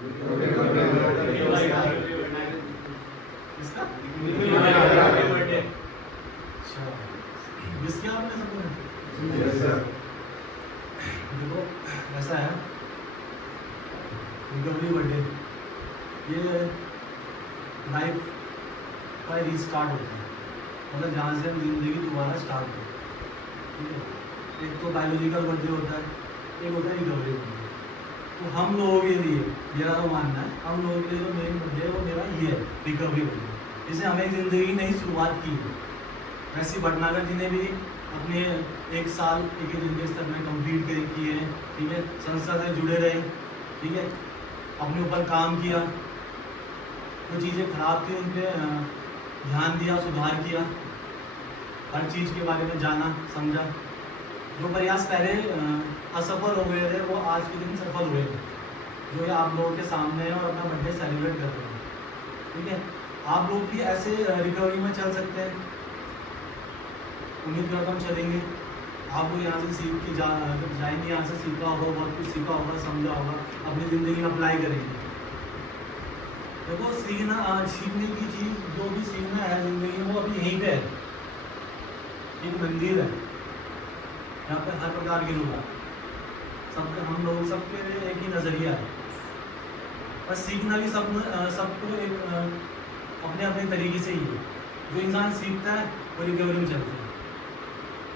इसका अच्छा जिसके आपने सबको देखो ऐसा है रिकवरी बर्थडे ये लाइफ का रीस्टार्ट होता है, मतलब जहाँ से हम जिंदगी दोबारा स्टार्ट करते हैं। ठीक है, एक तो बायोलॉजिकल बर्थडे होता है, एक होता है रिकवरी बर्थडे। तो हम लोगों के लिए मेरा तो मानना है, हम लोगों के लिए जो मेन बर्थडे है वो मेरा ये है रिकवरी बर्थडे, जिसे हमें ज़िंदगी नई शुरुआत की है। वैसे भटनागर जी ने भी अपने 1 साल एक ही दिन के स्तर में कंप्लीट किए हैं। ठीक है, संस्था से जुड़े रहे। ठीक है, अपने ऊपर काम किया, जो चीज़ें खराब थी उन पर ध्यान दिया, सुधार किया, हर चीज़ के बारे में जाना समझा। जो प्रयास पहले असफल हो गए थे वो आज के दिन सफल हुए थे, जो ये आप लोगों के सामने है और अपना बर्थडे सेलिब्रेट कर रहे हैं। ठीक है, आप लोग भी ऐसे रिकवरी में चल सकते हैं, उम्मीद करता हूँ चलेंगे। आप लोग यहाँ से सीख के जब जाएंगे, यहाँ से सीखा होगा, बहुत कुछ सीखा होगा, समझा होगा, अपनी ज़िंदगी में अप्लाई करेंगे। देखो सीखने की चीज़ जो भी सीखना है ज़िंदगी में वो अभी यहीं पे है। एक मंदिर है, यहाँ पे हर प्रकार के लोग हैं, सबके हम लोग सबके लिए एक ही नज़रिया है। बस सीखना भी सबको एक अपने अपने तरीके से ही है। जो इंसान सीखता है वो रिकवरी में चलता है।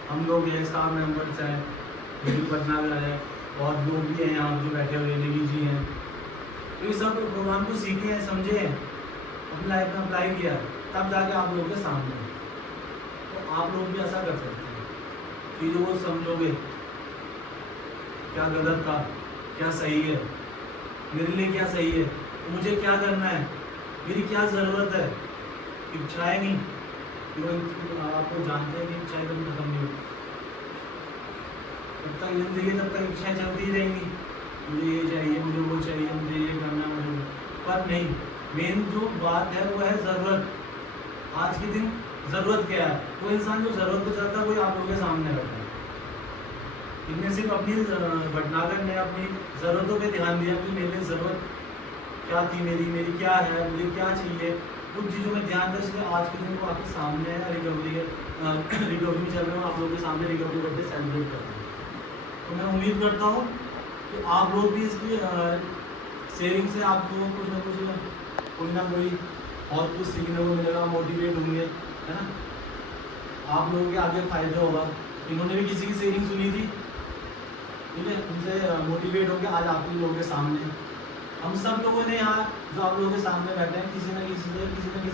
हम लोग ये स्टाफ मेंबर्स हैं, भटनागर है, और लोग भी हैं यहाँ जो बैठे हुए लेडी जी हैं, तो ये सब प्रोग्राम को सीखे हैं, समझे हैं, अपनी लाइफ में अप्लाई किया, तब जाके आप लोगों के सामने है। तो आप लोग भी ऐसा कर सकते हैं, चीज़ों को समझोगे, क्या गलत था, क्या सही है, मेरे लिए क्या सही है, मुझे क्या करना है, मेरी क्या ज़रूरत है। इच्छाएं नहीं, आपको जानते हैं कि इच्छाएं कभी खत्म नहीं होती। जब तक जिंदगी तब तक इच्छाएं चलती ही रहेंगी, मुझे ये चाहिए, मुझे वो चाहिए, मुझे ये करना, मुझे पर नहीं। मेन जो बात है वो है ज़रूरत। आज के दिन ज़रूरत क्या है? वो इंसान जो ज़रूरत को चाहता है वही आप लोगों के सामने बैठा है। इनमें सिर्फ अपनी भटनागर ने अपनी ज़रूरतों पे ध्यान दिया कि मेरे लिए ज़रूरत क्या थी, मेरी क्या है, मुझे क्या चाहिए, उन चीज़ों में ध्यान दें। इसलिए आज के दिन वो आपके सामने है, रिकवरी में चल रहे हो, आप लोगों के सामने रिकवरी बर्थडे सेलिब्रेट कर रहे हैं। तो मैं उम्मीद करता हूँ कि आप लोग भी इसकी शेयरिंग से आप लोगों को कुछ ना कोई और कुछ सीखने को मिलेगा, मोटिवेट होंगे, है ना। आप लोगों के आगे फ़ायदा होगा। इन्होंने भी किसी की शेयरिंग सुनी थी, ठीक है, उनसे मोटिवेट होकर आज आप लोगों के सामने हम सब लोगों ने यहाँ जो आप लोगों के सामने बैठे हैं, किसी न किसी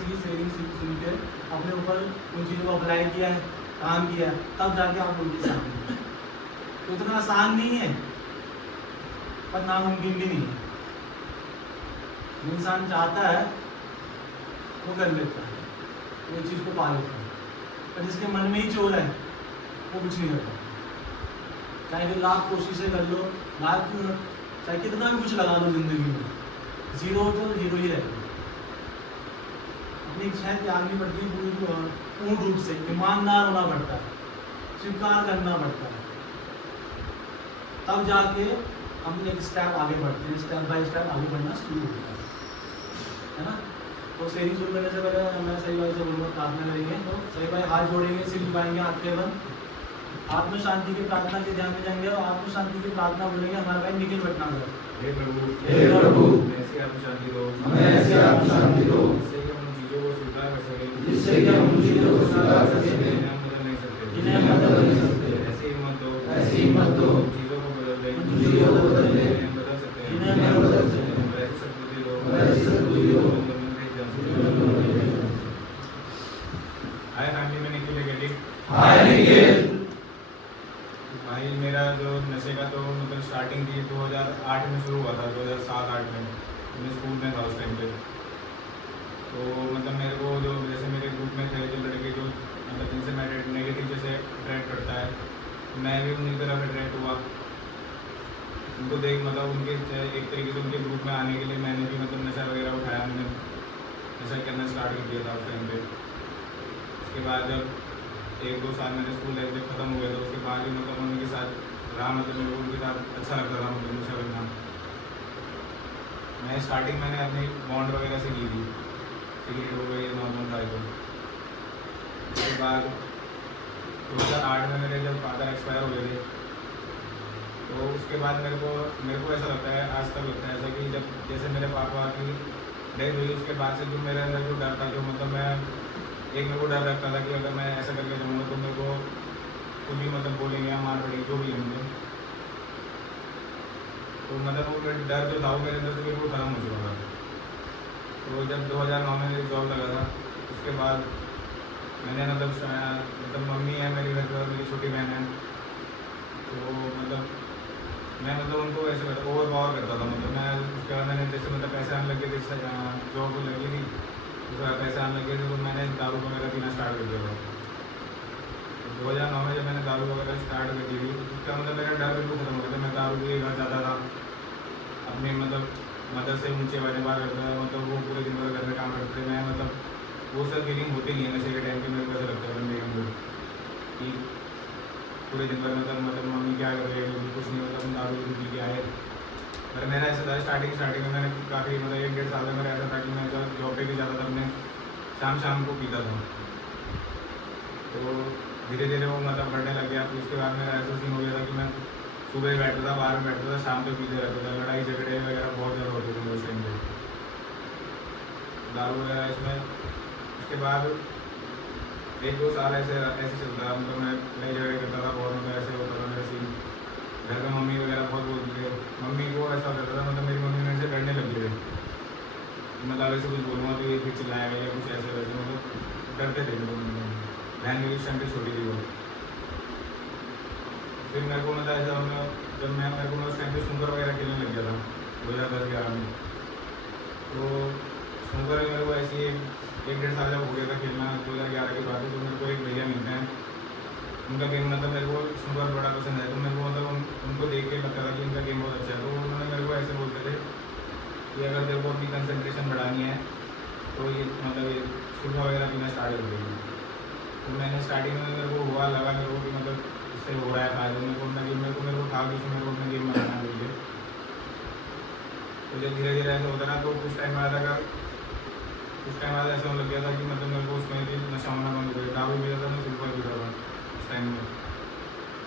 की शेयरिंग सुन के अपने ऊपर उन चीज़ों को अप्लाई किया है, काम किया है, तब जाके आप लोगों के सामने। तो इतना आसान नहीं है, पर नामुमकिन भी नहीं है। जो इंसान चाहता है वो कर लेता है, वो चीज़ को पा लेता है, पर जिसके मन में ही चोर है वो कुछ नहीं कर पाता। चाहे फिर लाख कोशिशें कर लो, चाहे कितना भी कुछ लगा लो जिंदगी में, जीरो तो जीरो ही रहेगा। अपनी इच्छाएं त्यागनी पड़ती है, पूर्ण रूप से ईमानदार होना पड़ता है, स्वीकार करना पड़ता है, तब जाके हम एक स्टेप आगे बढ़ते हैं, स्टेप बाय स्टेप आगे बढ़ना शुरू होता है ना। तो शेयरिंग शुरू करने से पहले मैं सही भाई से बोलूँगा, प्रार्थना करेंगे। तो सही भाई हाथ जोड़ेंगे, सिर झुकाएंगे, आँख के बंद, आत्म शांति की प्रार्थना के ध्यान में जाएंगे और आत्म शांति की प्रार्थना बोलेंगे हमारा भाई निखिल भटनागर। हे प्रभु, ऐसी आत्म शांति दो, हमें ऐसी आत्म शांति दो जिससे कि हम उन चीजों को स्वीकार कर सकें, जिससे कि हम उन चीजों को स्वीकार कर सकें जिन्हें हम बदल नहीं सकते, जिन्हें हम बदल नहीं सकते। ऐसी हिम्मत दो, ऐसी हिम्मत दो, उन चीजों को बदल दे, उन चीजों को बदल दे, जिन्हें हम बदल सकते हैं, जिन्हें हम बदल सकते हैं। ऐसी सद्बुद्धि दो, ऐसी सद्बुद्धि दो। हाय फैमिली में निखिल एकेडिक। हाय निखिल। भाई मेरा जो नशे का तो मतलब स्टार्टिंग थी 2008 में शुरू हुआ था, 2007-8 में मैं स्कूल में था उस टाइम पे। तो मतलब मेरे को जो जैसे मेरे ग्रुप में थे जो लड़के जो मतलब जिनसे मैं नेगेटिव जैसे अट्रैक्ट करता है, मैं भी उन्हीं तरफ अट्रैक्ट हुआ। उनको देख मतलब उनके एक तरीके से उनके ग्रुप में आने के लिए मैंने भी मतलब नशा वगैरह उठाया, मैंने नशा करना स्टार्ट कर दिया था उस टाइम पे। उसके बाद जब 1-2 साल मेरे स्कूल लाइफ जब खत्म हुए तो उसके बाद भी मतलब उनके साथ रहा, मतलब मेरे को उनके साथ अच्छा लगता था, मतलब नशा करना। मैं स्टार्टिंग मैंने अपनी बॉन्ड वगैरह से की थी, सिगरेट हो गई, नॉर्मल था तो। उसके बाद 2008 में मेरे जब फादर एक्सपायर हो गए थे, तो उसके बाद मेरे को ऐसा लगता है, आज तक लगता है ऐसा कि जब जैसे मेरे पापा की डेथ हुई, उसके बाद से जो मेरे अंदर जो डर था, जो मतलब मैं एक मेरे को डर लगता था कि अगर मैं ऐसा करके जाऊँगा तो मेरे को कुछ भी मतलब बोलेंगे या मार पड़ेगी, जो भी है मतलब। तो मतलब वो मेरा डर जो था वो मेरे अंदर से बिल्कुल ख़त्म हो चुका था। तो जब 2009 में मेरी जॉब लगा था, उसके बाद मैंने मतलब मम्मी है मेरे घर पे और मेरी छोटी बहन है, तो मतलब मैं उनको ऐसे करता, ओवर पावर करता था। मतलब मैं उसके बाद मैंने जैसे मतलब पैसे आने लगे थे, जॉब लगी थी, उसके बाद पैसे आने लगे थे, तो मैंने दारू वगैरह पीना स्टार्ट कर दिया था। 2009 में जब मैंने दारू वगैरह स्टार्ट कर दी थी, उसका मतलब मेरा डर बिल्कुल खत्म हो गया था। मैं दारू के घर जाता था, अपने मतलब मदर से ऊँचे वाले बात करता था, मतलब वो पूरे दिन भर घर में काम करते थे। मैं मतलब वो सब फीलिंग होती नहीं है नशे के टाइम पे। मेरे को ऐसा लगता है बंदे के अंदर कि पूरे दिन भर मतलब मम्मी क्या कर रही है, कुछ नहीं, मतलब दारू पी के आए। पर मेरा ऐसा था स्टार्टिंग में मैंने काफ़ी मतलब 1-1.5 साल में मेरा ऐसा था कि मैं जब जॉब पे भी जाता था, अपने शाम को पीता था। तो धीरे धीरे वो मतलब बढ़ने लग गया। फिर उसके बाद मेरा ऐसा सीन हो गया था कि मैं सुबह बैठता था, बाहर में बैठता था, शाम पे पीते रहता था। लड़ाई झगड़े वगैरह बहुत ज़्यादा होते थे उस टाइम पे, दारू वगैरह इसमें। उसके बाद 1-2 साल ऐसे चलता रहा। मतलब मैं लड़ाई झगड़े करता था बहुत, मतलब ऐसे होता था मेरा सीन। घर में मम्मी वगैरह बहुत बोलती थी। मम्मी को ऐसा करता था, मतलब मेरी मम्मी मेरे से डरने लग गई थी। मतलब अगर से कुछ बोलूँगा तो ये फिर चिल्लाएगा या कुछ ऐसे वैसे, मतलब डरते थे मतलब। बहन मेरी उस टाइम पे छोटी थी वो। फिर मेरे को मतलब ऐसा जब मेरे को उस टाइम पे स्नूकर वगैरह खेलने लग गया था 2010-11 में। तो स्नूकर में मेरे को ऐसी 1-1.5 साल जब हो गया था खेलना, 2011 के बाद, तो मेरे को एक भैया मिलते हैं, उनका गेम मतलब मेरे को स्नूकर बड़ा पसंद है। तो मेरे को मतलब उनको देख के लगता था कि उनका गेम बहुत अच्छा है। तो उन्होंने मेरे को ऐसे बोलते थे कि अगर तेरे को अपनी कंसंट्रेशन बढ़ानी है तो ये मतलब ये सुबह वगैरह पीना स्टार्ट कर देगी। तो मैंने स्टार्टिंग में मेरे को हुआ लगा मेरे को कि मतलब इससे हो रहा है फायदा। मेरे को था कि इसमें मेरे को अपना गेम बनाना चाहिए। तो जब धीरे धीरे ऐसा होता ना, तो कुछ टाइम बाद ऐसा होने लग गया था कि मतलब मेरे को उसमें भी नशा होना बंद हो गया। दारू पीता था, मैं सुबह पीता था उस टाइम में।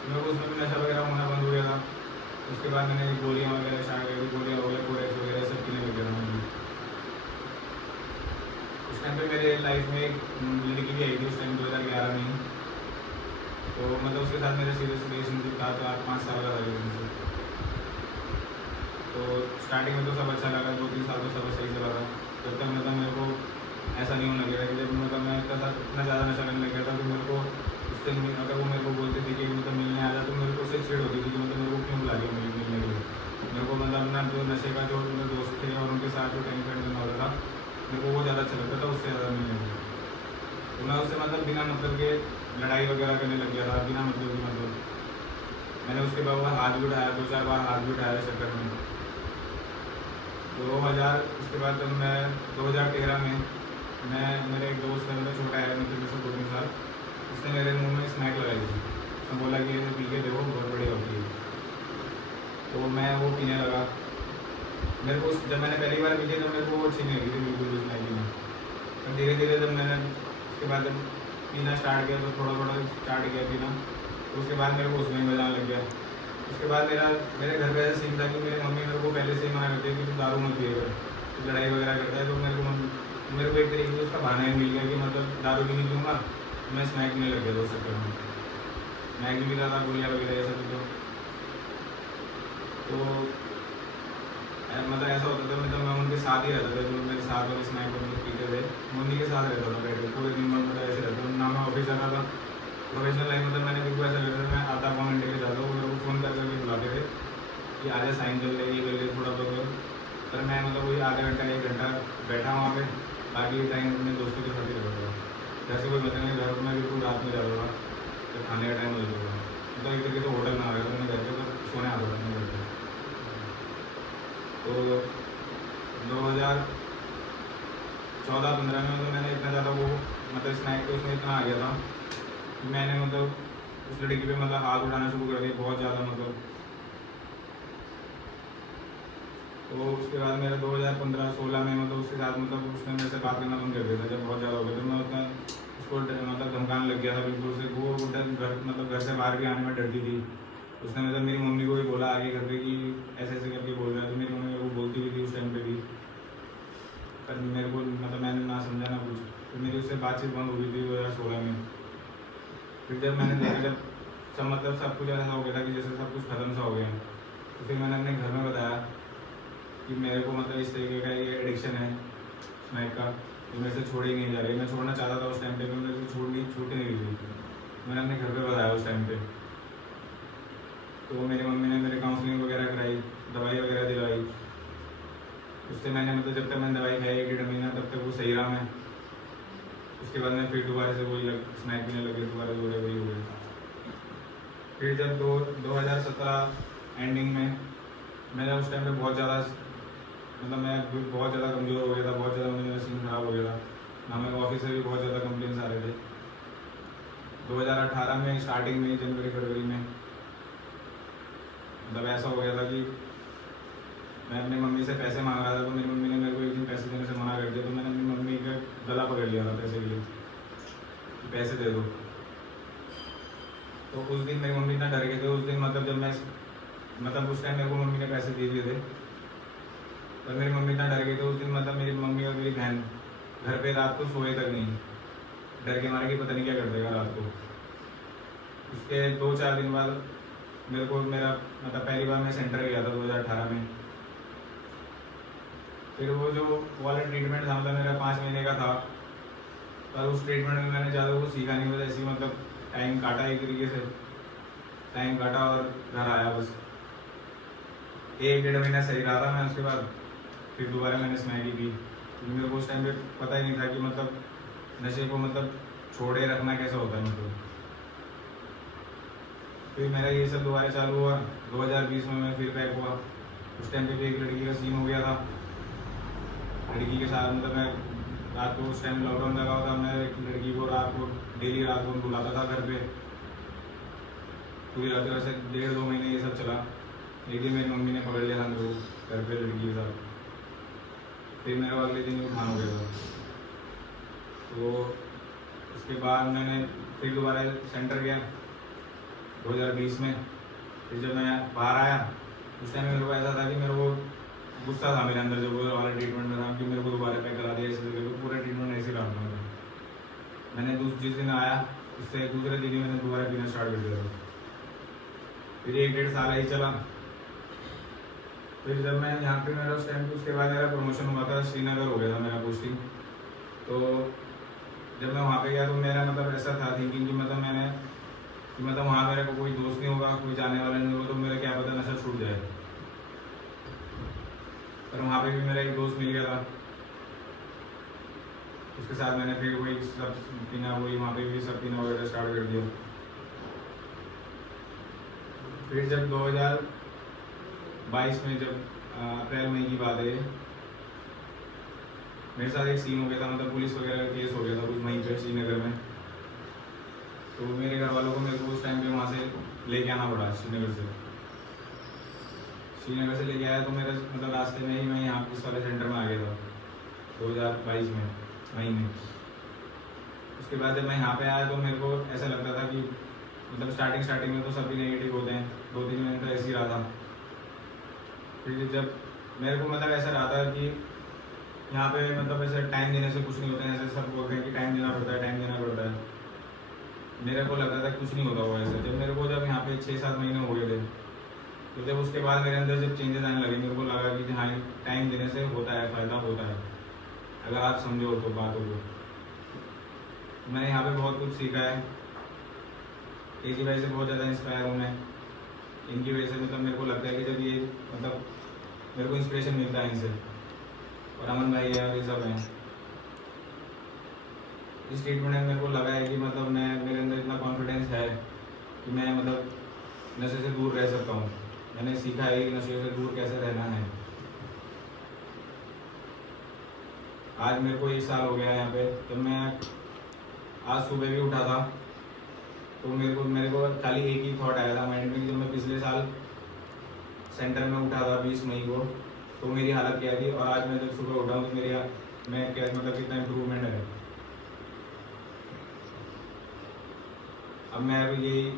मेरे को उसमें भी नशा वगैरह होना बंद हो गया था। उसके बाद मैंने गोलियाँ वगैरह स्टार्ट करी, गोलियाँ हो गया, कोरेक्स वगैरह सब पीने लग गया था मैं। उस टाइम पे मेरे लाइफ में एक लड़की भी आई थी उस टाइम 2011 में ही। तो मतलब उसके साथ मेरा सीरियस रिलेशनशिप था, तो 5 साल का था। तो स्टार्टिंग में तो सब अच्छा लगा, 2-3 साल तो सब सही चला था। जब तक मतलब मेरे को ऐसा नहीं होने लग गया कि जब मतलब मैं इतना ज़्यादा नशा करने लग गया था, तो मेरे को उससे अगर वो मेरे को बोलते थे कि मतलब मिलने आ जा, तो मेरे को उससे चिढ़ होती थी कि मतलब मेरे को क्यों बुला दिया मिलने के लिए। मेरे को मतलब अपना जो नशे का जो मतलब दोस्त थे और उनके साथ जो टाइम स्पेंड करना होता था, मेरे को वो ज़्यादा अच्छा लगता था उससे ज़्यादा मिलने के लिए। तो मैं उससे मतलब बिना मतलब के लड़ाई वगैरह करने लग गया था, बिना मतलब की। मतलब मैंने उसके बाद हाथ भी उठाया, 2-4 बार हाथ भी उठाया इस चक्कर में। उसके बाद जब मैं 2013 में मेरे एक दोस्त है, मतलब छोटा है मतलब जैसे 2-3 साल, उसने मेरे मुंह में स्मैक लगाई थी। उसने बोला कि ऐसे पी के देखो, बहुत बढ़िया होती है। तो मैं वो पीने लगा। मेरे को जब मैंने पहली बार पी तो मेरे को वो अच्छी नहीं लगी थी बिल्कुल भी स्मैक पीना। तो धीरे धीरे जब मैंने उसके बाद जब पीना स्टार्ट किया, तो थोड़ा स्टार्ट किया पीना, तो उसके बाद मेरे को उसमें ही मजा आने लग गया। उसके बाद मेरे घर पे ऐसा सीन था कि मेरी मम्मी मेरे को पहले से ही मना करती है कि तू दारू मत पिए कर, तो लड़ाई वगैरह करता है। तो मेरे को एक तरीके से उसका बहाना ही मिल गया कि मतलब दारू भी नहीं पीऊँगा, मैं स्मैक पीने लग गया था उस चक्कर में। स्मैक भी पीता था, गोलियाँ वगैरह ये सब। तो मतलब ऐसा होता था, मतलब मैं उनके साथ ही रहता था, जो मेरे साथ वाले स्मैक वगैरह पीते थे, मैं उन्हीं के साथ रहता था बैठ के पूरे दिन भर। मतलब ऐसे रहता था ना, मैं ऑफिस जाता था। प्रोफेशनल लाइफ मतलब मैंने बिल्कुल ऐसा करता था, मैं आधा पौन घंटे के जाता हूँ, मेरे को फ़ोन करके बुलाते थे कि आजा साइन कर ले, ये कर ले थोड़ा बहुत। पर मैं मतलब वही आधा घंटा 1 घंटा बैठा वहाँ पे, बाकी टाइम अपने दोस्तों के साथ ही रहता था। जैसे कोई बताने घर में बिल्कुल रात में जाता था, जब खाने का टाइम हो जाता था। मतलब एक तरीके से होटल में आ गया था, मैं घर पे तो सोने आता था अपने घर पे। तो 2014-15 में मतलब मैंने इतना ज़्यादा वो मतलब स्नैक पे उसमें इतना आ गया था कि मैंने मतलब उस लड़की पे मतलब हाथ उठाना शुरू कर दिया बहुत ज़्यादा। मतलब तो उसके बाद मेरा 2015-16 में मतलब उसके साथ मतलब उसने मेरे से बात करना बंद कर दिया था। जब बहुत ज़्यादा हो गया तो मैं उतना उसको मतलब धमकाने लग गया था बिल्कुल से। वो घर मतलब घर से बाहर भी आने में डरती थी। उसने मतलब मेरी मम्मी को भी बोला आगे घर पे कि ऐसे ऐसे करके बोल रहा है। तो मेरी मम्मी मेरे को बोलती भी थी उस टाइम पे भी, पर मेरे को मतलब मैंने ना समझा ना कुछ। तो मेरी उससे बातचीत बंद हो गई थी 2016 में। फिर जब मैंने देखा जब सब मतलब सब कुछ ऐसा हो गया था कि जैसे सब कुछ ख़त्म सा हो गया, तो फिर मैंने अपने घर में बताया कि मेरे को मतलब इस तरीके का ये एडिक्शन है स्मैक का, तो मेरे से छोड़ ही नहीं जा रही। मैं छोड़ना चाहता था उस टाइम पे, मेरे से छूट ही नहीं रही थी। मैंने अपने घर पे बताया उस टाइम पे। तो मेरी मम्मी ने मेरे काउंसलिंग वगैरह कराई, दवाई वगैरह दिलवाई। उससे मैंने मतलब जब तक मैंने दवाई खाई 1-1.5 महीना तब तक वो सही रहा मैं। उसके बाद मैं फिर दोबारा से वही स्मैक पीने लगे, दोबारा जो है वही हो गया। फिर जब 2017 एंडिंग में मेरा उस टाइम पे बहुत ज़्यादा मतलब मैं बहुत ज़्यादा कमज़ोर हो गया था, बहुत ज़्यादा मेरा सीन खराब हो गया था। हमें ऑफिस से भी बहुत ज़्यादा कंप्लेंट्स आ रहे थे। 2018 में स्टार्टिंग में जनवरी-फरवरी में मतलब ऐसा हो गया था कि मैं अपनी मम्मी से पैसे मांग रहा था। तो मेरी मम्मी ने मेरे को एक दिन पैसे देने से मना कर दिया। तो मैंने अपनी मम्मी का गला पकड़ लिया था पैसे के लिए कि पैसे दे दो। तो उस दिन मेरी मम्मी इतना डर गए थे। उस दिन मतलब जब मैं मतलब उस टाइम मेरे को मम्मी ने पैसे दे दिए थे, पर मेरी मम्मी इतना डर गई थी उस दिन। मतलब मेरी मम्मी और मेरी बहन घर पे रात को सोए तक नहीं, डर के मारे कि पता नहीं क्या कर देगा रात को। उसके 2-4 दिन बाद मेरे को मेरा मतलब पहली बार मैं सेंटर गया था 2018 में। फिर वो जो वाला ट्रीटमेंट था मतलब मेरा 5 महीने का था, पर उस ट्रीटमेंट में मैंने ज़्यादा कुछ सीखा नहीं। बस ऐसे ही मतलब टाइम काटा, एक तरीके से टाइम काटा और घर आया बस। 1-1.5 महीना सही रहा था मैं। उसके बाद फिर दोबारा मैंने स्मैक ही पी, क्योंकि मेरे को उस टाइम पे पता ही नहीं था कि मतलब नशे को मतलब छोड़े रखना कैसा होता है मतलब। फिर मेरा ये सब दोबारा चालू हुआ 2020 में। मैं फिर बैक हुआ। उस टाइम पे भी एक लड़की का सीन हो गया था। लड़की के साथ मतलब मैं रात को उस टाइम लॉकडाउन लगा हुआ था। मैं एक लड़की को डेली रात को बुलाता था घर पे। पूरी रात वैसे 1.5-2 महीने ये सब चला। एक दिन मेरी मम्मी ने पकड़ लिया था मेरे को घर पे लड़की के साथ। फिर मेरा अगले दिन ही उठान हो गया था। तो उसके बाद मैंने फिर दोबारा सेंटर गया 2020 में। फिर जब मैं बाहर आया उस टाइम मेरे को ऐसा था कि मेरे को गुस्सा था मेरे अंदर जब वो वाला ट्रीटमेंट में था कि मेरे को दोबारा पैक करा दिया। ऐसे करके पूरा ट्रीटमेंट ऐसे रहा था। मैंने जिस दिन आया उससे दूसरे दिन ही मैंने दोबारा पीना स्टार्ट कर दिया था। फिर 1-1.5 साल ही चला। फिर जब मैं यहाँ पे मेरा उस टाइम उसके बाद मेरा प्रमोशन हुआ था, श्रीनगर हो गया था मेरा पोस्टिंग। तो जब मैं वहाँ पे गया तो मेरा मतलब ऐसा था थिंकिंग कि मतलब वहाँ मेरे को कोई दोस्त नहीं होगा, कोई जाने वाला नहीं होगा, तो मेरा क्या पता नशा छूट जाए। पर वहाँ पे भी मेरा एक दोस्त मिल गया था। उसके साथ मैंने फिर वही सब पीना, वही वहाँ पे भी सब पीना वगैरह स्टार्ट कर दिया। फिर जब 2022 में जब अप्रैल मई की बात है, मेरे साथ एक सीन हो गया था। मतलब पुलिस वगैरह का केस हो गया था कुछ वहीं पे श्रीनगर में। तो मेरे घर वालों को मेरे को उस टाइम पे वहाँ से लेके आना पड़ा श्रीनगर से लेके आया। तो मेरे मतलब रास्ते में ही मैं यहाँ इस वाले सेंटर में आ गया था 2022 में मई में। उसके बाद जब मैं यहाँ पे आया तो मेरे को ऐसा लगता था कि मतलब स्टार्टिंग में तो सभी नेगेटिव होते हैं। 2-3 महीने तो ऐसे ही रहा था। फिर जब मेरे को मतलब ऐसा रहा था कि यहाँ पे मतलब ऐसे टाइम देने से कुछ नहीं होता है। ऐसे सब बोलते हैं कि टाइम देना पड़ता है। मेरे को लगा था कुछ नहीं होता हुआ ऐसे। जब यहाँ पे 6-7 महीने हो गए थे, तो जब उसके बाद मेरे अंदर जब चेंजेस आने लगे, मेरे को लगा कि हाँ टाइम देने से होता है, फ़ायदा होता है अगर आप समझो तो बातों को। मैंने यहाँ पे बहुत कुछ सीखा है। केजी भाई से बहुत ज़्यादा इंस्पायर हूँ मैं। इनकी वजह से मतलब मेरे को लगता है कि जब ये मतलब मेरे को इंस्पिरेशन मिलता है इनसे, और अमन भाई है और ये सब हैं। इस ट्रीटमेंट में मेरे को लगा है कि मतलब मेरे अंदर इतना कॉन्फिडेंस है कि मैं मतलब नशे से दूर रह सकता हूँ। मैंने सीखा है कि नशे से दूर कैसे रहना है। आज मेरे को 1 साल हो गया है यहाँ पे। जब मैं आज सुबह भी उठा था तो मेरे को खाली एक ही थॉट आया था माइंड में कि जब मैं पिछले साल सेंटर में उठा था 20 मई को, तो मेरी हालत क्या थी, और आज मैं जब सुबह उठा हूँ तो मैं क्या मतलब कितना इम्प्रूवमेंट है। अब मैं अभी यही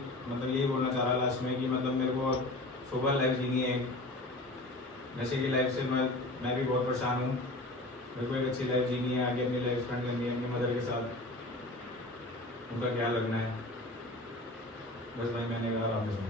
बोलना चाह रहा लास्ट में कि मतलब मेरे को सोबर लाइफ जीनी है। नशे की लाइफ से मैं भी बहुत परेशान हूँ। मेरे को एक अच्छी लाइफ जीनी है, आगे अपनी लाइफ स्पेंड करनी है, अपनी मदर के साथ उनका ख्याल रखना है। बस भाई मैंने कहा आपने सुना।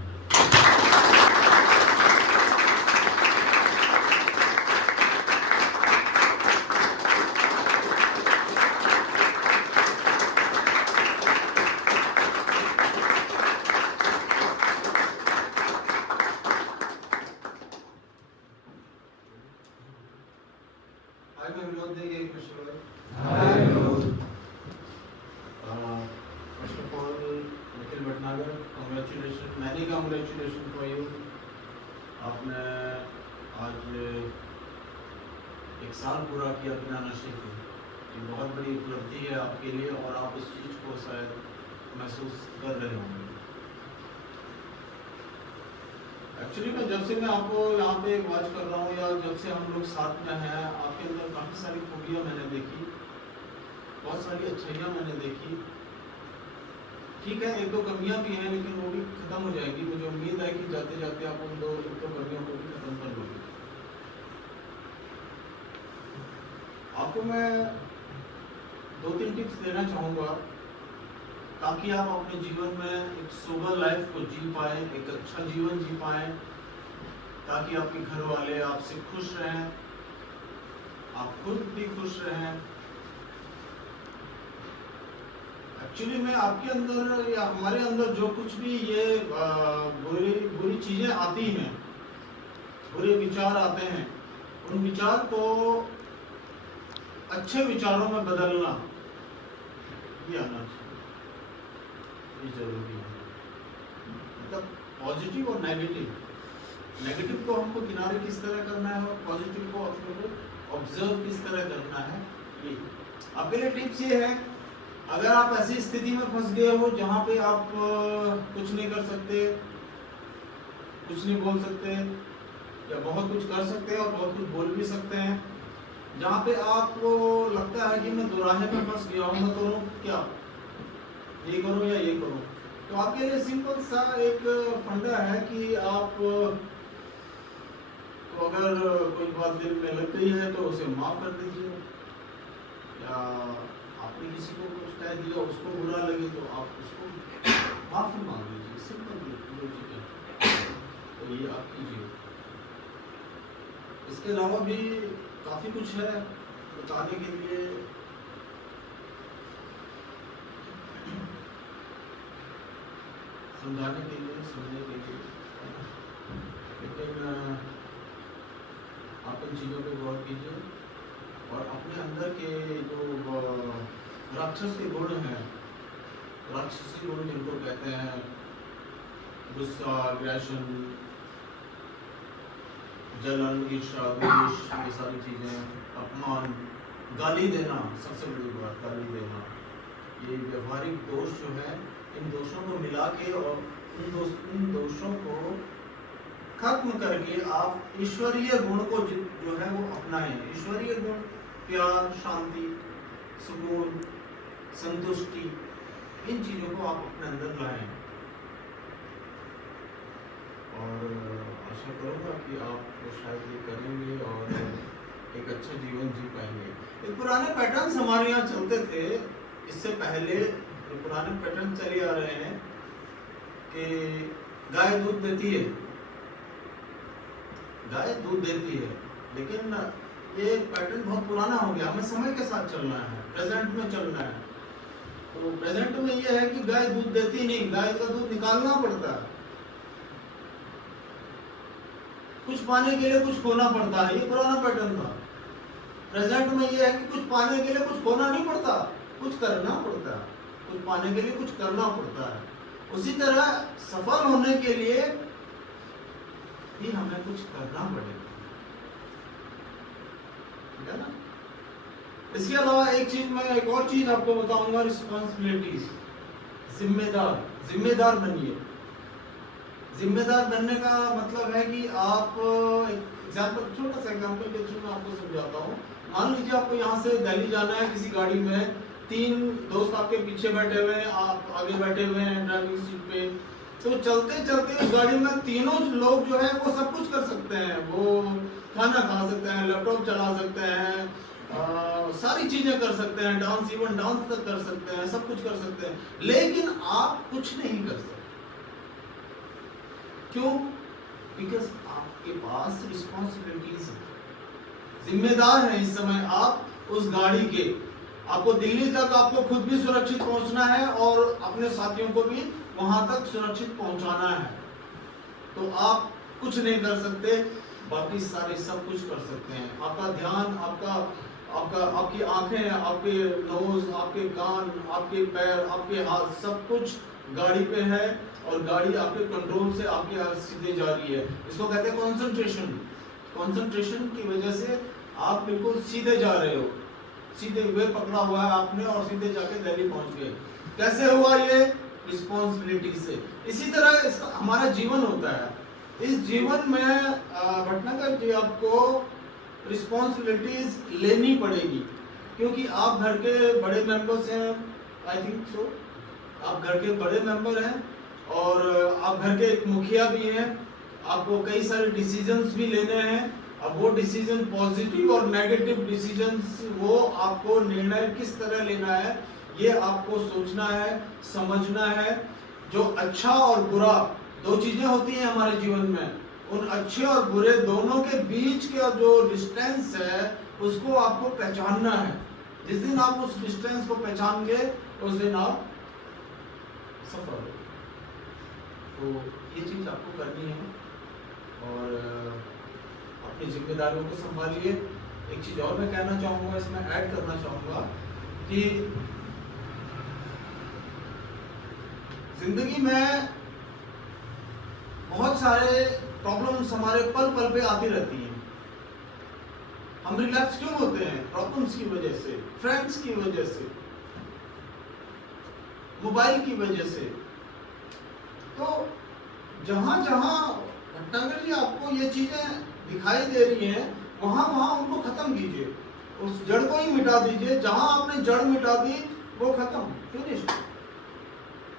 आज मैं विनोद देंगे एक question hi Vinod. First of all Nikhil Bhatnagar, congratulation, many congratulation for you. आपने आज 1 साल पूरा किया बिना नशे के। ये बहुत बड़ी उपलब्धि है आपके लिए और आप इस चीज़ को शायद महसूस कर रहे होंगे। एक्चुअली जब से मैं आपको यहाँ पे वॉच कर रहा हूँ या जब से हम लोग साथ में हैं, आपके अंदर काफ़ी सारी खूबियाँ मैंने देखी, बहुत सारी अच्छाइयाँ मैंने देखी। ठीक है, 1-2 कमियाँ भी हैं, लेकिन वो भी खत्म हो जाएगी। मुझे उम्मीद है कि जाते जाते आप उन 1-2 कमियों को भी खत्म कर दोगे। आपको मैं 2-3 टिप्स देना चाहूँगा ताकि आप अपने जीवन में एक सोबर लाइफ को जी पाएँ, एक अच्छा जीवन जी पाएँ, ताकि आपके घर वाले आपसे खुश रहें, आप खुद भी खुश रहें। एक्चुअली में आपके अंदर या हमारे अंदर जो कुछ भी ये बुरी चीज़ें आती हैं, बुरे विचार आते हैं, उन विचार को अच्छे विचारों में बदलना ये आना चाहिए, ये जरूरी है। मतलब पॉजिटिव और नेगेटिव को हमको किनारे किस तरह करना है और पॉजिटिव को अपने को ऑब्जर्व किस तरह करना है। ये आपके लिए टिप्स ये है, अगर आप ऐसी स्थिति में फंस गए हो जहाँ पे आप कुछ नहीं कर सकते, कुछ नहीं बोल सकते, या बहुत कुछ कर सकते हैं और बहुत कुछ बोल भी सकते हैं, जहाँ पे आपको लगता है कि मैं दोराहे में फंस गया हूँ, मैं करूँ क्या, ये करूँ या ये करूँ, तो आपके लिए सिंपल सा एक फंडा है कि आप तो अगर कोई बात दिल में लग गई है तो उसे माफ़ कर दीजिए, या आपने किसी को कुछ कह दिया उसको बुरा लगे तो आप उसको माफ़ी मांग लीजिए। सिंपल लॉजिक है, तो ये आप कीजिए। इसके अलावा भी काफ़ी कुछ है बताने के लिए। समझाने के लिए, समझने के लिए, लेकिन आप इन चीज़ों पे गौर कीजिए और अपने अंदर के जो राक्षस के गुण हैं, राक्षसी गुण जिनको कहते हैं, गुस्सा, एग्रेशन, जलन, ईर्ष्या, द्वेष, ये सारी चीज़ें, अपमान, गाली देना, सबसे बड़ी बात गाली देना, ये व्यवहारिक दोष जो है, इन दोषों को मिला के और इन दोषों को खत्म करके आप ईश्वरीय गुण को जो है वो अपनाएं। ईश्वरीय गुण प्यार, शांति, सुकून, संतुष्टि, इन चीज़ों को आप अपने अंदर लाएं और आशा करूँगा कि आप शायद ये करेंगे और एक अच्छा जीवन जी पाएंगे। एक पुराने पैटर्न्स हमारे यहाँ चलते थे, इससे पहले पुराने पैटर्न चले आ रहे हैं कि गाय दूध देती है, गाय दूध देती है, लेकिन ये पैटर्न बहुत पुराना हो गया। हमें समय के साथ चलना है, प्रेजेंट में चलना है। तो प्रेजेंट में ये है कि गाय दूध देती नहीं, गाय का दूध निकालना पड़ता है, कुछ पाने के लिए कुछ खोना पड़ता है, ये पुराना पैटर्न था। प्रेजेंट में ये है कि कुछ पाने के लिए कुछ खोना नहीं पड़ता, कुछ करना पड़ता है, कुछ पाने के लिए कुछ करना पड़ता है। उसी तरह सफल होने के लिए भी हमें कुछ करना पड़ेगा, ठीक है ना। इसके अलावा एक चीज मैं एक और चीज आपको बताऊंगा, रिस्पॉन्सिबिलिटीज, जिम्मेदार बनिए। जिम्मेदार बनने का मतलब है कि आप एक एग्जाम्पल, छोटा सा एग्जाम्पल के थ्रू मैं आपको समझाता हूँ। मान लीजिए आपको यहाँ से दिल्ली जाना है किसी गाड़ी में, 3 दोस्त आपके पीछे बैठे हुए हैं, आप आगे बैठे हुए हैं ड्राइविंग सीट पे। तो चलते चलते उस गाड़ी में तीनों लोग जो है वो सब कुछ कर सकते हैं। वो खाना खा सकते हैं, लैपटॉप चला सकते हैं, सारी चीजें कर सकते हैं, डांस, इवन डांस तक कर सकते हैं, सब कुछ कर सकते हैं, लेकिन आप कुछ नहीं कर सकते। क्यों? बिकॉज आपके पास रिस्पॉन्सिबिलिटीज है, जिम्मेदार है इस समय आप उस गाड़ी के। आपको दिल्ली तक आपको खुद भी सुरक्षित पहुंचना है और अपने साथियों को भी वहां तक सुरक्षित पहुंचाना है। तो आप कुछ नहीं कर सकते, बाकी सारे सब कुछ कर सकते हैं। आपका ध्यान, आपकी आंखें, आपके नोज, आपके कान, आपके पैर, आपके हाथ, सब कुछ गाड़ी पे है और गाड़ी आपके कंट्रोल से आपके हाथ सीधे जा रही है। इसको कहते हैं कंसंट्रेशन। कंसंट्रेशन की वजह से आप बिल्कुल सीधे जा रहे हो, सीधे वे पकड़ा हुआ है आपने और सीधे जाके दिल्ली पहुंच गए। कैसे हुआ ये? रिस्पॉन्सिबिलिटी से। इसी तरह इसका हमारा जीवन होता है। इस जीवन में भटनागर जी आपको रिस्पॉन्सिबिलिटीज लेनी पड़ेगी, क्योंकि आप घर के बड़े मेंबर्स हैं, आई थिंक सो, आप घर के बड़े मेंबर हैं और आप घर के एक मुखिया भी हैं। आपको कई सारे डिसीजंस भी लेने हैं। अब वो डिसीजन पॉजिटिव और नेगेटिव डिसीजंस, वो आपको निर्णय किस तरह लेना है ये आपको सोचना है, समझना है। जो अच्छा और बुरा 2 चीजें होती हैं हमारे जीवन में, उन अच्छे और बुरे दोनों के बीच का जो डिस्टेंस है उसको आपको पहचानना है। जिस दिन आप उस डिस्टेंस को पहचान गए उस दिन आप सफल हो। तो ये चीज आपको करनी है और अपनी जिम्मेदारियों को संभालिए। एक चीज और मैं कहना चाहूंगा, इसमें ऐड करना चाहूंगा कि जिंदगी में बहुत सारे प्रॉब्लम्स हमारे पल पल पे आती रहती हैं। हम रिलैक्स क्यों होते हैं? प्रॉब्लम्स की वजह से, फ्रेंड्स की वजह से, मोबाइल की वजह से। तो जहां जहां भटनागर जी आपको ये चीजें दिखाई दे रही हैं, वहां वहां उनको खत्म कीजिए, उस जड़ को ही मिटा दीजिए। जहां आपने जड़ मिटा दी वो खत्म, फिनिश।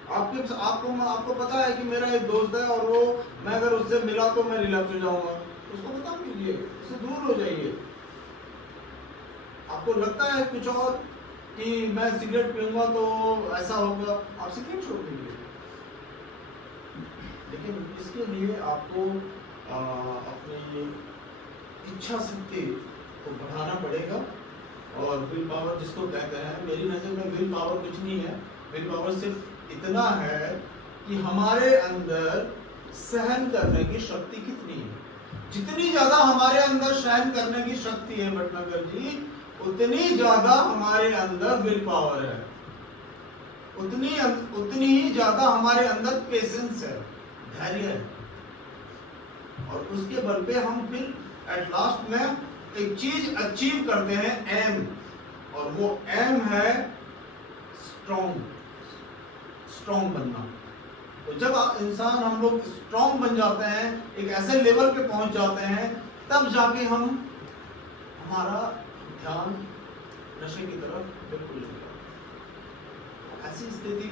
आपको पता है कि मेरा एक दोस्त है और वो, मैं अगर उससे मिला तो मैं रिलैक्स हो जाऊंगा, उसको खत्म कीजिए, उससे दूर हो जाइए। आपको लगता है कुछ और कि मैं सिगरेट पीऊंगा तो ऐसा होगा, आप सिगरेट छोड़ दीजिए। लेकिन इसके लिए आपको अपनी इच्छा शक्ति को बढ़ाना पड़ेगा। और विल पावर जिसको कहते हैं, मेरी नजर में विल पावर कुछ नहीं है। विल पावर सिर्फ इतना है कि हमारे अंदर सहन करने की शक्ति कितनी है। जितनी ज्यादा हमारे अंदर सहन करने की शक्ति है भटनागर जी, उतनी ज्यादा हमारे अंदर विल पावर है, उतनी ही ज्यादा हमारे अंदर पेशेंस है, धैर्य है। और उसके बल पे हम फिर एट लास्ट में एक चीज अचीव करते हैं, एम। और वो एम है स्ट्रॉन्ग बनना। तो जब इंसान, हम लोग स्ट्रॉन्ग बन जाते हैं, एक ऐसे लेवल पे पहुंच जाते हैं, तब जाके हमारा ध्यान नशे की तरफ बिल्कुल नहीं जाता। ऐसी स्थिति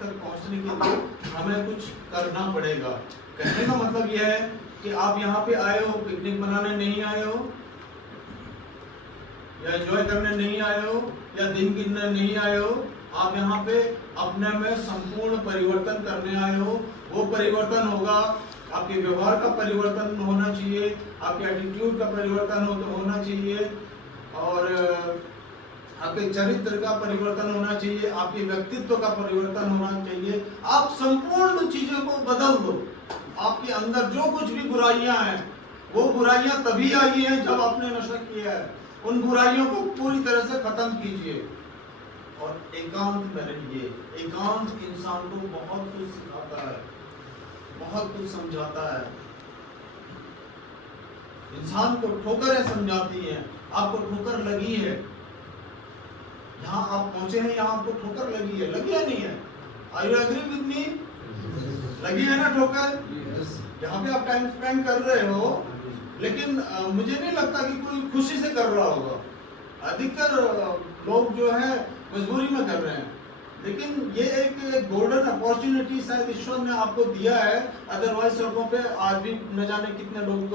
तक पहुंचने के लिए हमें कुछ करना पड़ेगा। कहने का मतलब यह है कि आप यहाँ पे आए हो, पिकनिक मनाने नहीं आए हो, या एंजॉय करने नहीं आए हो, या दिन गिनने नहीं आए हो। आप यहाँ पे अपने में संपूर्ण परिवर्तन करने आए हो। वो परिवर्तन होगा, आपके व्यवहार का परिवर्तन होना चाहिए, आपके एटीट्यूड का परिवर्तन होना चाहिए, और आपके चरित्र का परिवर्तन होना चाहिए, आपके व्यक्तित्व का परिवर्तन होना चाहिए। आप संपूर्ण चीजों को बदल दो। आपके अंदर जो कुछ भी बुराइयां हैं, वो बुराइयां तभी आई हैं जब आपने नशा किया है। उन बुराइयों को पूरी तरह से खत्म कीजिए और एकांत में रहिए। एकांत इंसान को बहुत कुछ सिखाता है, बहुत कुछ समझाता है। इंसान को ठोकरें समझाती हैं। आपको ठोकर लगी है, यहाँ आप पहुंचे हैं, यहाँ आपको ठोकर लगी है, लगी है नहीं है? Are you agree with me? लगी है ना ठोकर? जहाँ पे आप टाइम स्पेंड कर रहे हो लेकिन मुझे नहीं लगता कि कोई खुशी से कर रहा होगा। अधिकतर लोग जो है मजबूरी में कर रहे हैं। लेकिन ये एक गोल्डन अपॉर्चुनिटी शायद ईश्वर ने आपको दिया है, अदरवाइज सड़कों पे आज भी न जाने कितने लोग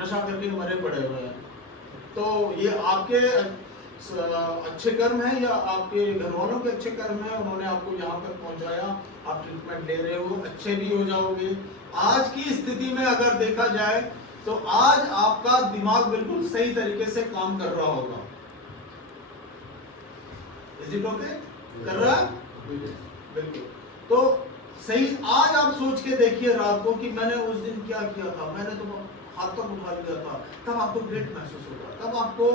नशा करके मरे पड़े हुए हैं। तो ये आपके अच्छे कर्म है या आपके घर वालों के अच्छे कर्म है, उन्होंने आपको यहाँ तक पहुँचाया। आप ट्रीटमेंट ले रहे हो, अच्छे भी हो जाओगे। आज की स्थिति में अगर देखा जाए तो आज आपका दिमाग बिल्कुल सही तरीके से काम कर रहा होगा। Is it okay? कर रहा है बिल्कुल। तो सही आज आप सोच के देखिए रात को कि मैंने उस दिन क्या किया था। मैंने तो हाथ तक उठा लिया था। तब आपको गिल्ट महसूस होगा, तब आपको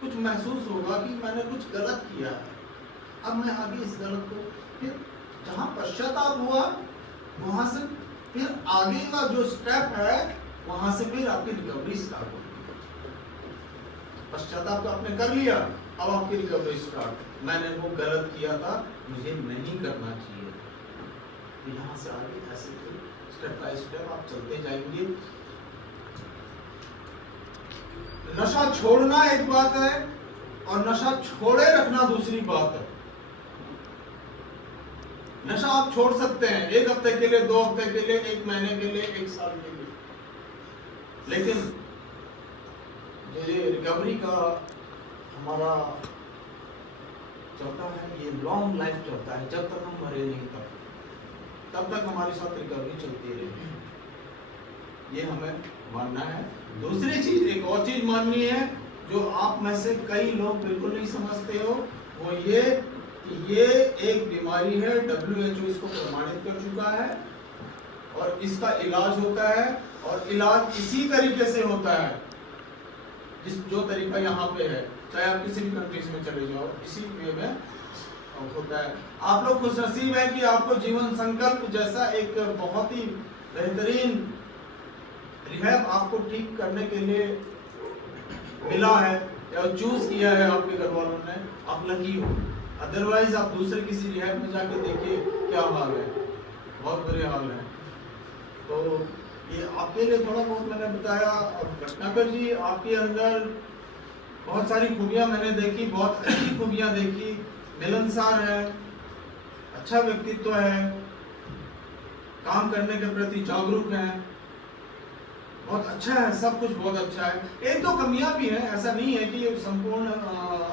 कुछ महसूस होगा कि मैंने कुछ गलत किया है। अब मैं आगे इस गलत को, फिर जहां पश्चाताप हुआ वहां से फिर आगे का जो स्टेप है वहां से फिर आपकी रिकवरी स्टार्ट होगी। पश्चाताप तो आपने कर लिया, अब आपकी रिकवरी स्टार्ट। मैंने वो गलत किया था, मुझे नहीं करना चाहिए। तो यहाँ से आगे ऐसे फिर स्टेप बाय स्टेप आप चलते जाएंगे। नशा छोड़ना एक बात है और नशा छोड़े रखना दूसरी बात है। नशा आप छोड़ सकते हैं 1 हफ्ते के लिए, 2 हफ्ते के लिए, 1 महीने के लिए, 1 साल के लिए। लेकिन ये रिकवरी का हमारा चलता है, ये लॉन्ग लाइफ चलता है। जब तक हम मरे नहीं तब तक हमारे साथ रिकवरी चलती रहेगी। ये हमें मानना है। दूसरी चीज, एक और चीज माननी है जो आप में से कई लोग बिल्कुल नहीं समझते हो, वो ये कि ये एक बीमारी है। WHO इसको प्रमाणित कर चुका है और इसका इलाज होता है, और इलाज इसी तरीके से होता है जो तरीका यहाँ पे है। चाहे आप किसी भी कंट्रीज में चले जाओ, इसी वे में होता है। आप लोग खुशनसीब हैं कि आपको जीवन संकल्प जैसा एक बहुत ही बेहतरीन रिहैब आपको ठीक करने के लिए मिला है या चूज किया है आपके घर वालों ने। आप लकी हो। अदरवाइज आप दूसरे किसी रिहैब में जाके देखिए क्या हाल है, बहुत बुरे हाल है। तो ये आपके लिए थोड़ा बहुत मैंने बताया। भटनागर जी, आपके अंदर बहुत सारी खूबियां मैंने देखी, बहुत अच्छी खूबियां देखी। मिलनसार है, अच्छा व्यक्तित्व है, काम करने के प्रति जागरूक है, बहुत अच्छा है, सब कुछ बहुत अच्छा है। एक दो कमियां भी हैं, ऐसा नहीं है कि संपूर्ण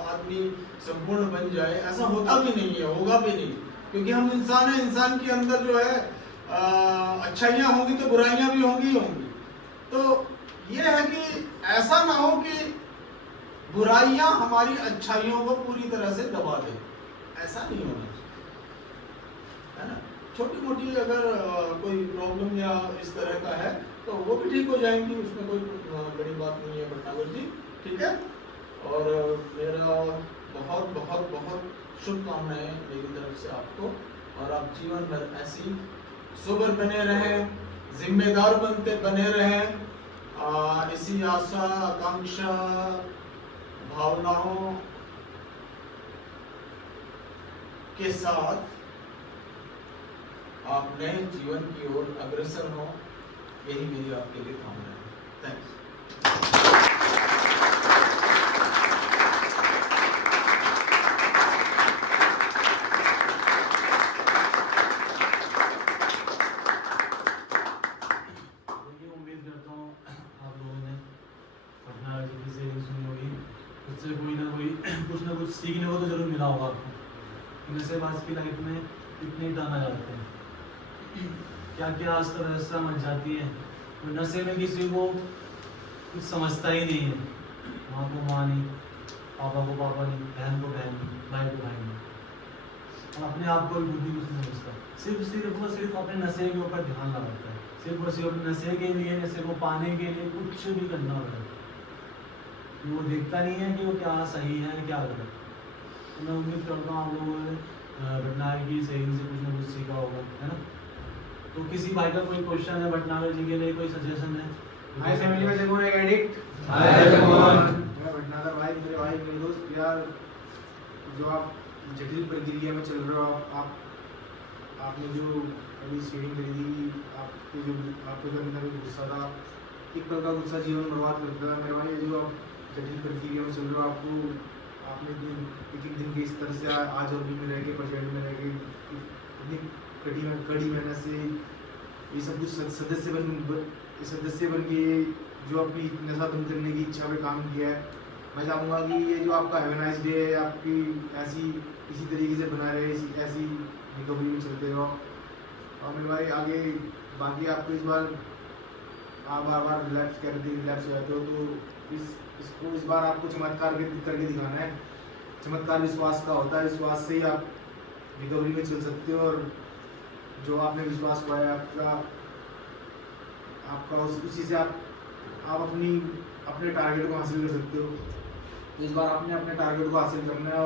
आदमी संपूर्ण बन जाए, ऐसा होता भी नहीं है, होगा भी नहीं, क्योंकि हम इंसान हैं। इंसान के अंदर जो है अच्छाइयाँ होंगी तो बुराइयां भी होंगी ही होंगी। तो ये है कि ऐसा ना हो कि बुराइयां हमारी अच्छाइयों को पूरी तरह से दबा दें, ऐसा नहीं होना चाहिए, है ना। छोटी मोटी अगर कोई प्रॉब्लम या इस तरह का है तो वो भी ठीक हो जाएंगी, उसमें कोई बड़ी बात नहीं है भटनागर जी, ठीक है। और मेरा बहुत बहुत बहुत शुभकामनाएं मेरी तरफ से आपको, और आप जीवन भर ऐसी सोबर बने रहें, जिम्मेदार बने रहें। इसी आशा आकांक्षा भावनाओं के साथ आप नए जीवन की ओर अग्रसर हो, यही मेरी आपके लिए कामना है। थैंक्स। उम्मीद करता हूँ आप लोगों ने भटनागर जी की सेविंग सुनी होगी, उससे कोई ना कोई कुछ ना कुछ सीखने को तो जरूर मिला होगा आपको। नशेबाज की लाइफ में कितने टाना जाते हैं, क्या क्या अस्त व्यवस्था मच जाती है। तो नशे में किसी को कुछ समझता ही नहीं है, माँ को माँ नहीं, पापा को पापा नहीं, बहन को बहन नहीं, भाई को भाई नहीं, और अपने आप को भी बुद्धि कुछ नहीं समझता। सिर्फ अपने नशे के ऊपर ध्यान लगाता है, सिर्फ और सिर्फ नशे के लिए, नशे को पाने के लिए कुछ भी करना पड़ता है। वो देखता नहीं है कि वो क्या सही है क्या गलत। तो मैं उम्मीद करता हूँ आप लोगों ने भटनागर की सही से कुछ ना कुछ सीखा होगा, है ना। तो किसी भाई का कोई क्वेश्चन है भटनागर जी के लिए, कोई सजेशन है? हाय फैमिली में से कौन है एडिक्ट? हाय कौन? मैं भटनागर भाई, मेरे भाई, मेरे दोस्त यार, जो आप जटिल प्रक्रिया में चल रहे हो, आपने जो अभी शेयरिंग करी थी, आपको जो अंदर गुस्सा था, एक पल का गुस्सा जीवन बर्बाद कर देता है मेरे भाई। जो आप जटिल प्रक्रिया में चल रहे हो, आपने एक एक दिन के स्तर से आज और भी में रह के प्रेजेंट में रह के इतनी कड़ी मेहनत से ये सब कुछ सदस्य बन के जो अपनी नशा बंद करने की इच्छा पे काम किया है। मैं चाहूँगा कि ये जो आपका हैव नाइस डे है, आपकी इसी तरीके से बना रहे, ऐसी रिकवरी में चलते रहो। और मेरे भाई आगे बाकी आपको इस बार आप बार रिलैप्स हो जाते हो, तो इस बार आपको चमत्कार करके दिखाना है। चमत्कार विश्वास का होता है, विश्वास से ही आप रिकवरी में चल सकते हो। और जो आपने विश्वास पाया आपका उसी से आप अपने टारगेट को हासिल कर सकते हो। तो इस बार आपने अपने टारगेट को हासिल करना है।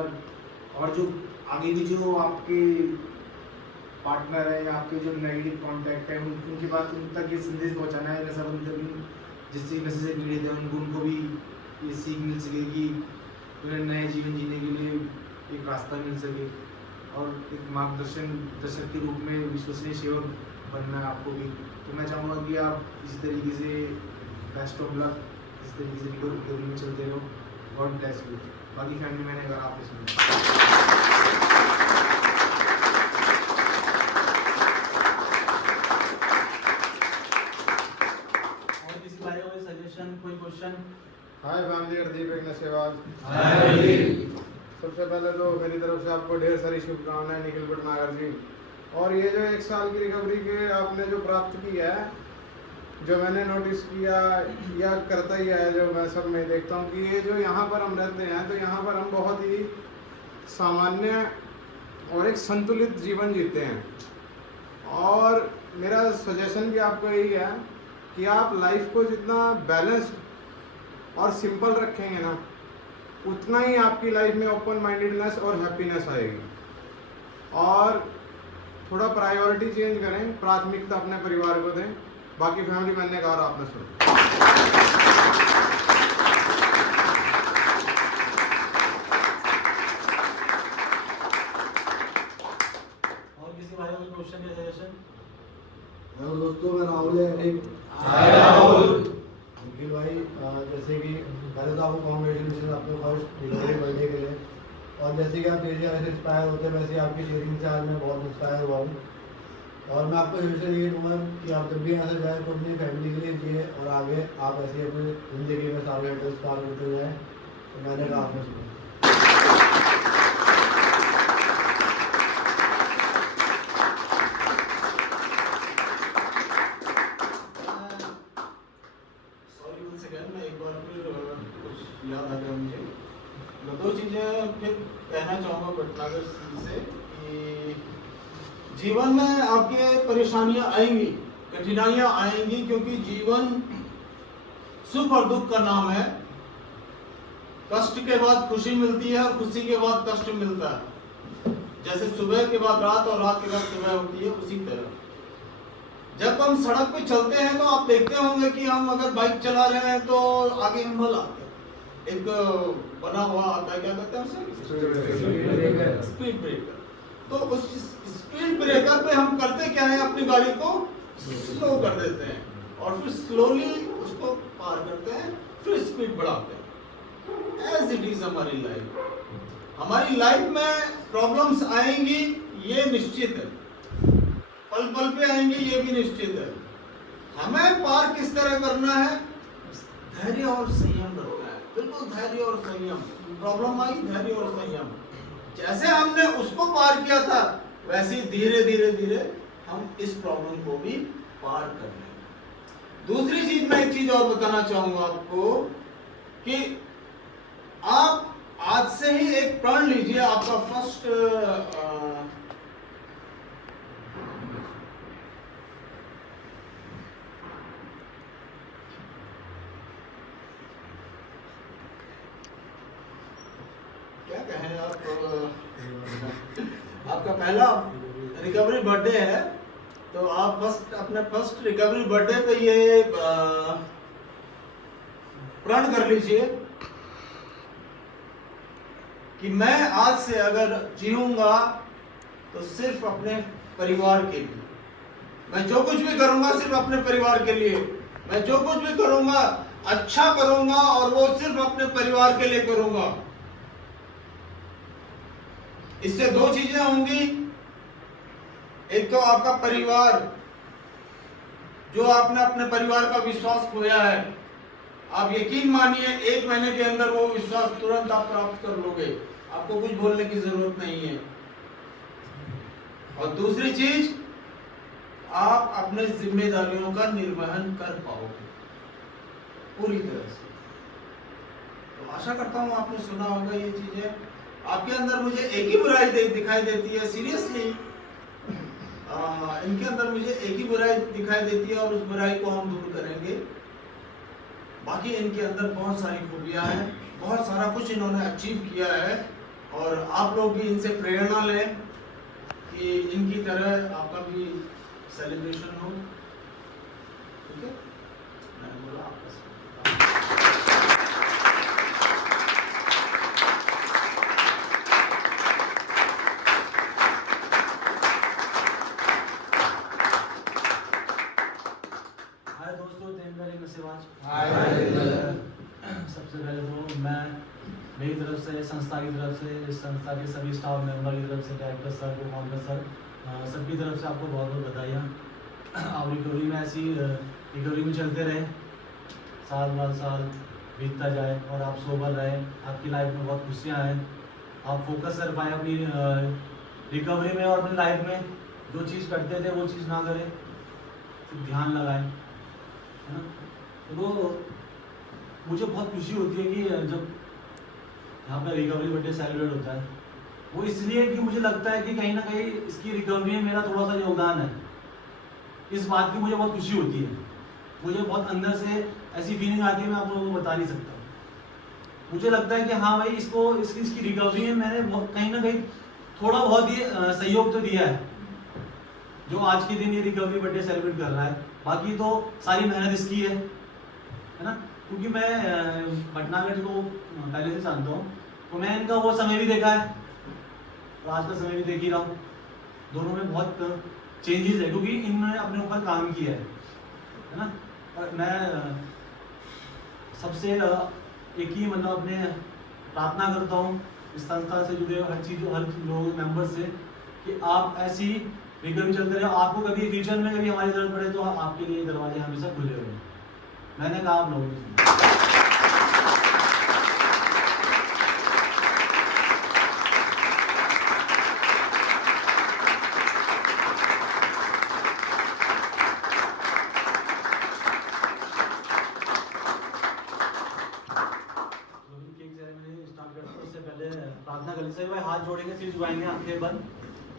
और जो आगे भी जो आपके पार्टनर है या आपके जो नेगेटिव कॉन्टैक्ट है उनके पास उन तक ये संदेश पहुंचाना है नशा बंद करने, जिससे नशे से पीड़ित है उनको भी ये सीख मिल सके कि उन्हें नए जीवन जीने के लिए एक रास्ता मिल सके। और एक दर्शक के रूप में विश्वसनीय सेवक बनना है आपको भी। तो मैं चाहूँगा कि आप इसी तरीके से बेस्ट ऑफ लक, इस तरीके से रिकवरी में चलते रहो। God bless you. बाकी फैमिली मैंने अगर आपने सुना कोई क्वेश्चन? हाय फैमिली, हरदीप एक नशेबाज। हाय। सबसे पहले तो मेरी तरफ से आपको ढेर सारी शुभकामनाएं निखिल भटनागर जी। और ये जो 1 साल की रिकवरी के आपने जो प्राप्त की है, जो मैंने नोटिस किया या करता ही है, जो मैं सब में देखता हूँ कि ये जो यहाँ पर हम रहते हैं, तो यहाँ पर हम बहुत ही सामान्य और एक संतुलित जीवन जीते हैं। और मेरा सजेशन भी आपको यही है कि आप लाइफ को जितना बैलेंस और सिंपल रखेंगे ना, उतना ही आपकी लाइफ में ओपन माइंडेडनेस और हैप्पीनेस आएगी। और थोड़ा प्रायोरिटी चेंज करें, प्राथमिकता अपने परिवार को दें। बाकी फैमिली मैंने कहा और आपने सुना। और किसी भाई को क्वेश्चन या सजेशन? हेलो दोस्तों, मैं राहुल है। हाय राहुल। निखिल भाई, जैसे कि पहले तो आपको कॉन्ग्रेचुलेशन आपके फर्स्ट डिलीवरी बर्थडे के लिए। और जैसे कि आप डेली ऐसे इंस्पायर होते हैं, वैसे आपकी शेयरिंग से आज मैं बहुत इंस्पायर हुआ हूँ। और मैं आपको हमेशा ये कहूँगा कि आप जब भी यहाँ से जाए तो अपनी फैमिली के लिए जिए और आगे आप ऐसे अपनी ज़िंदगी में सारे हर्डल्स पार करते जाएँ। तो मैंने कहा आपने सुना। मैं एक बार फिर कुछ याद आ गया मुझे। मैं 2 चीज़ें फिर कहना चाहूँगा भटनागर से कि जीवन में आपके परेशानियां आएंगी, कठिनाइयां आएंगी, क्योंकि जीवन सुख और दुख का नाम है। कष्ट के बाद खुशी मिलती है और खुशी के बाद कष्ट मिलता है। जैसे सुबह के बाद रात और रात के बाद सुबह होती है, उसी तरह जब हम सड़क पे चलते हैं तो आप देखते होंगे कि हम अगर बाइक चला रहे हैं तो आगे हम आते हैं, एक बना हुआ आता है, क्या कहते हैं उसे, स्पीड ब्रेकर। तो उस स्पीड ब्रेकर पे हम करते क्या है, अपनी गाड़ी को स्लो कर देते हैं और फिर स्लोली उसको पार करते हैं, फिर स्पीड बढ़ाते हैं। एज इट इज हमारी लाइफ में प्रॉब्लम्स आएंगी, ये निश्चित है। पल पल पे आएंगे, ये भी निश्चित है। हमें पार किस तरह करना है, धैर्य और संयम रखना है। बिल्कुल धैर्य और संयम। प्रॉब्लम आई, धैर्य और संयम। जैसे हमने उसको पार किया था, वैसे ही धीरे धीरे धीरे हम इस प्रॉब्लम को भी पार कर लेंगे। दूसरी चीज, मैं एक चीज और बताना चाहूंगा आपको कि आप आज से ही एक प्रण लीजिए। आपका फर्स्ट क्या कहें आप, आपका पहला रिकवरी बर्थडे है, तो आप अपने फर्स्ट रिकवरी बर्थडे पे ये प्रण कर लीजिए कि मैं आज से अगर जीऊंगा तो सिर्फ अपने परिवार के लिए, मैं जो कुछ भी करूंगा सिर्फ अपने परिवार के लिए। मैं जो कुछ भी करूंगा अच्छा करूंगा और वो सिर्फ अपने परिवार के लिए करूंगा। इससे दो चीजें होंगी, एक तो आपका परिवार, जो आपने अपने परिवार का विश्वास खोया है, आप यकीन मानिए 1 महीने के अंदर वो विश्वास तुरंत आप प्राप्त कर लोगे, आपको कुछ बोलने की जरूरत नहीं है। और दूसरी चीज, आप अपने जिम्मेदारियों का निर्वहन कर पाओगे पूरी तरह से। तो आशा करता हूं आपने सुना होगा ये चीजें। आपके अंदर मुझे एक ही बुराई दिखाई देती है, सीरियसली इनके अंदर मुझे एक ही बुराई दिखाई देती है और उस बुराई को हम दूर करेंगे। बाकी इनके अंदर बहुत सारी खूबियां हैं, बहुत सारा कुछ इन्होंने अचीव किया है और आप लोग भी इनसे प्रेरणा लें कि इनकी तरह आपका भी सेलिब्रेशन हो। ठीक है, मैंने बोला आपका हाय दोस्तों, तेंदुल नसेवाज। हाय। सबसे पहले तो मैं मेरी तरफ से, संस्था की तरफ से, इस संस्था के सभी स्टाफ मेंबर की तरफ से, डायरेक्टर सर, को फाउंडर सर, सबकी तरफ से आपको बहुत बहुत बधाइयाँ। आप रिकवरी में ऐसी रिकवरी में चलते रहे, साल बाद साल बीतता जाए और आप सोबर रहे, आपकी लाइफ में बहुत खुशियाँ आए, आप फोकस कर पाए अपनी रिकवरी में और अपनी लाइफ में। जो चीज़ करते थे वो चीज़ ना करें, सिर्फ ध्यान लगाएं, है ना। तो वो मुझे बहुत खुशी होती है कि जब यहाँ पे रिकवरी बर्थडे सेलिब्रेट होता है, वो इसलिए कि मुझे लगता है कि कहीं ना कहीं इसकी रिकवरी में मेरा थोड़ा सा योगदान है। इस बात की मुझे बहुत खुशी होती है, मुझे बहुत अंदर से ऐसी फीलिंग आती है, मैं आप लोगों को बता नहीं सकता। मुझे लगता है कि हाँ भाई, इसकी रिकवरी में मैंने कहीं ना कहीं थोड़ा बहुत ही सहयोग तो दिया है, जो आज के दिन ये रिकवरी बर्थडे सेलिब्रेट कर रहा है। बाकी तो सारी मेहनत इसकी है ना। क्योंकि मैं भटनागर को पहले से जानता हूँ, तो मैं इनका वो समय भी देखा है और आज का समय भी देख ही रहा हूँ। दोनों में बहुत चेंजेस है, क्योंकि इन्होंने अपने ऊपर काम किया है ना। और मैं सबसे एक ही मतलब अपने प्रार्थना करता हूँ इस संस्था से जुड़े हर लोग मेंबर से, कि आप ऐसी रिकवरी चलते रहे। आपको कभी फ्यूचर में कभी हमारी जरूरत पड़े तो आपके लिए दरवाजे हमेशा खुले हुए हैं। मैंने कहा आप लोगों ने स्टार्ट करते हैं, उससे पहले प्रार्थना कर लीजिए। भाई हाथ जोड़ेंगे, सिर झुकाएंगे, आंखें बंद।